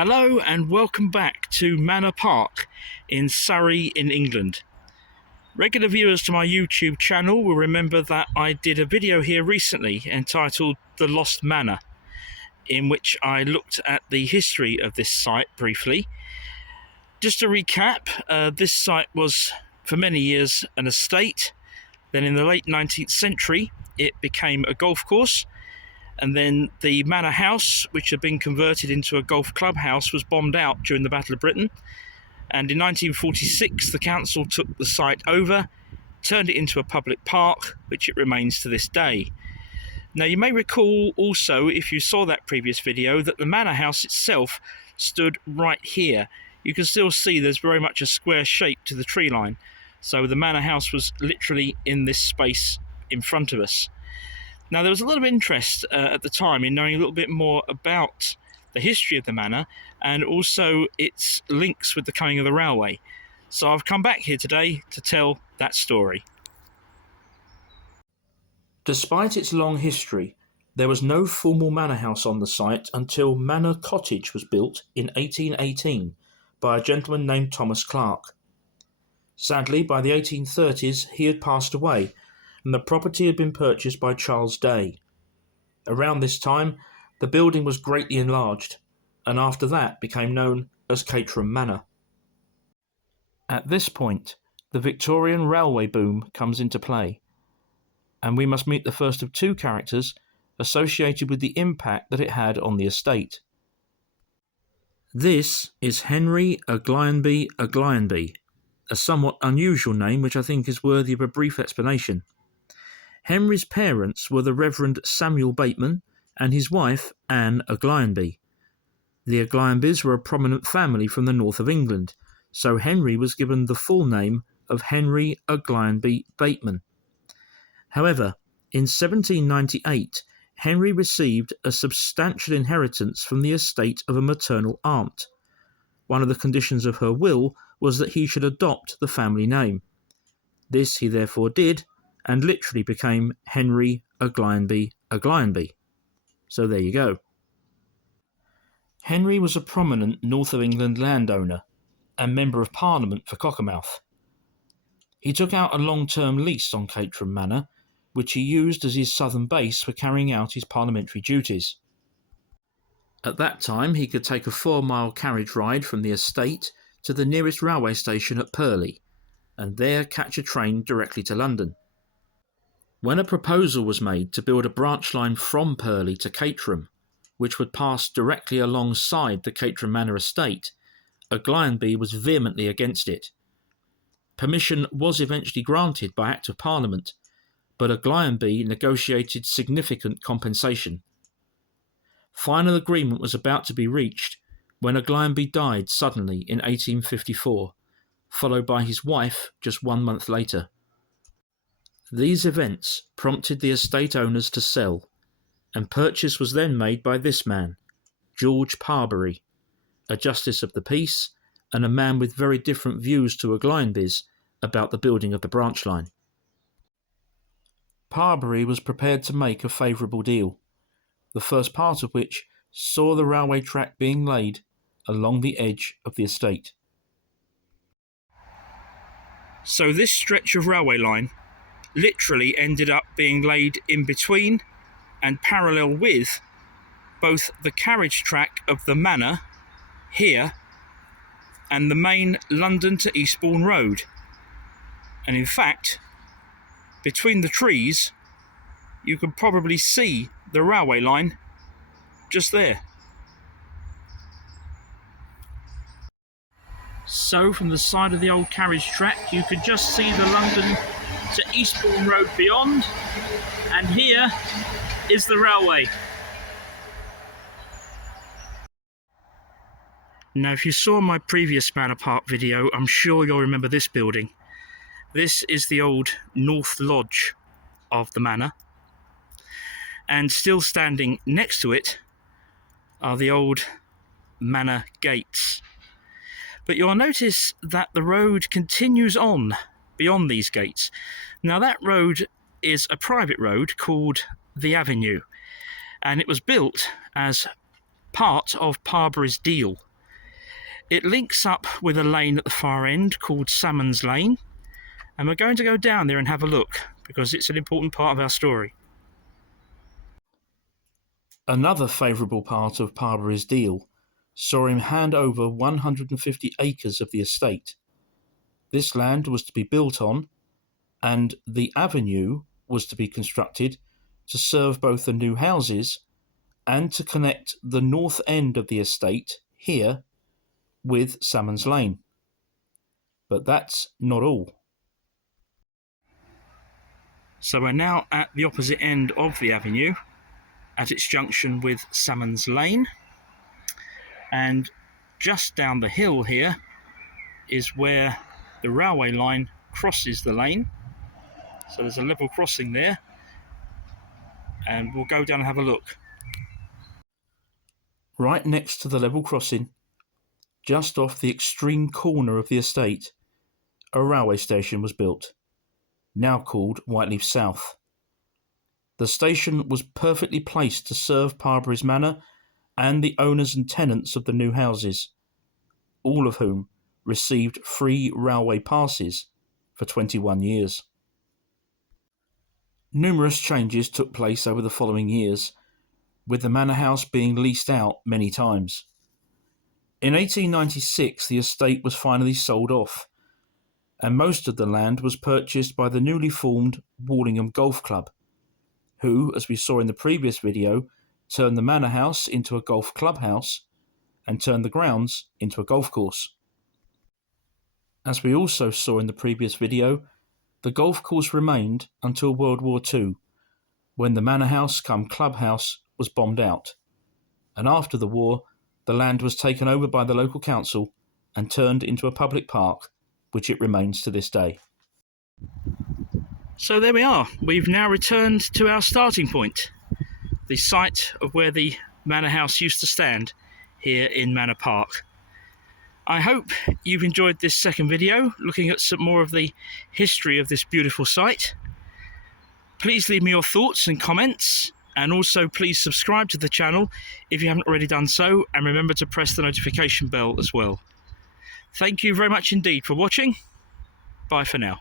Hello and welcome back to Manor Park in Surrey in England. Regular viewers to my YouTube channel will remember that I did a video here recently entitled The Lost Manor, in which I looked at the history of this site briefly. Just to recap, this site was for many years an estate. Then in the late 19th century it became a golf course, and then the manor house, which had been converted into a golf clubhouse, was bombed out during the Battle of Britain. And in 1946 the council took the site over, turned it into a public park, which it remains to this day. Now you may recall also, if you saw that previous video, that the manor house itself stood right here. You can still see there's very much a square shape to the tree line. So the manor house was literally in this space in front of us. Now there was a lot of interest at the time in knowing a little bit more about the history of the manor and also its links with the coming of the railway. So I've come back here today to tell that story. Despite its long history, there was no formal manor house on the site until Manor Cottage was built in 1818 by a gentleman named Thomas Clark. Sadly, by the 1830s he had passed away, and the property had been purchased by Charles Day. Around this time, the building was greatly enlarged, and after that became known as Caterham Manor. At this point, the Victorian railway boom comes into play, and we must meet the first of two characters associated with the impact that it had on the estate. This is Henry Aglaionby, a somewhat unusual name which I think is worthy of a brief explanation. Henry's parents were the Reverend Samuel Bateman and his wife Anne Aglaionby. The Aglaionbys were a prominent family from the north of England, so Henry was given the full name of Henry Aglaionby Bateman. However, in 1798, Henry received a substantial inheritance from the estate of a maternal aunt. One of the conditions of her will was that he should adopt the family name. This he therefore did, and literally became Henry Aglaionby. So there you go. Henry was a prominent North of England landowner and Member of Parliament for Cockermouth. He took out a long-term lease on Caterham Manor, which he used as his southern base for carrying out his parliamentary duties. At that time he could take a 4-mile carriage ride from the estate to the nearest railway station at Purley, and there catch a train directly to London. When a proposal was made to build a branch line from Purley to Caterham, which would pass directly alongside the Caterham Manor estate, Aglaionby was vehemently against it. Permission was eventually granted by Act of Parliament, but Aglaionby negotiated significant compensation. Final agreement was about to be reached when Aglaionby died suddenly in 1854, followed by his wife just 1 month later. These events prompted the estate owners to sell, and purchase was then made by this man, George Parbury, a justice of the peace and a man with very different views to Aglaionby's about the building of the branch line. Parbury was prepared to make a favourable deal, the first part of which saw the railway track being laid along the edge of the estate. So this stretch of railway line literally ended up being laid in between and parallel with both the carriage track of the manor here and the main London to Eastbourne Road. And in fact, between the trees you can probably see the railway line just there. So from the side of the old carriage track you could just see the London to Eastbourne Road beyond, and here is the railway. Now if you saw my previous Manor Park video, I'm sure you'll remember this building. This is the old North Lodge of the manor, and still standing next to it are the old manor gates. But you'll notice that the road continues on beyond these gates. Now that road is a private road called the Avenue, and it was built as part of Parbury's deal It links up with a lane at the far end called Salmon's Lane, and we're going to go down there and have a look because it's an important part of our story. Another favourable part of Parbury's deal saw him hand over 150 acres of the estate. This land was to be built on, and the avenue was to be constructed to serve both the new houses and to connect the north end of the estate here with Salmon's Lane. But that's not all. So we're now at the opposite end of the avenue, at its junction with Salmon's Lane, and just down the hill here is where the railway line crosses the lane. So there's a level crossing there, and we'll go down and have a look. Right next to the level crossing, just off the extreme corner of the estate, a railway station was built, now called Whiteleaf South. The station was perfectly placed to serve Parbury's Manor and the owners and tenants of the new houses, all of whom received free railway passes for 21 years. Numerous changes took place over the following years, with the manor house being leased out many times. In 1896, the estate was finally sold off, and most of the land was purchased by the newly formed Wallingham Golf Club, who, as we saw in the previous video, turned the manor house into a golf clubhouse and turned the grounds into a golf course. As we also saw in the previous video, the golf course remained until World War II, when the manor house cum clubhouse was bombed out, and after the war the land was taken over by the local council and turned into a public park, which it remains to this day. So there we are, we've now returned to our starting point, the site of where the manor house used to stand here in Manor Park. I hope you've enjoyed this second video, looking at some more of the history of this beautiful site. Please leave me your thoughts and comments, and also please subscribe to the channel if you haven't already done so, and remember to press the notification bell as well. Thank you very much indeed for watching. Bye for now.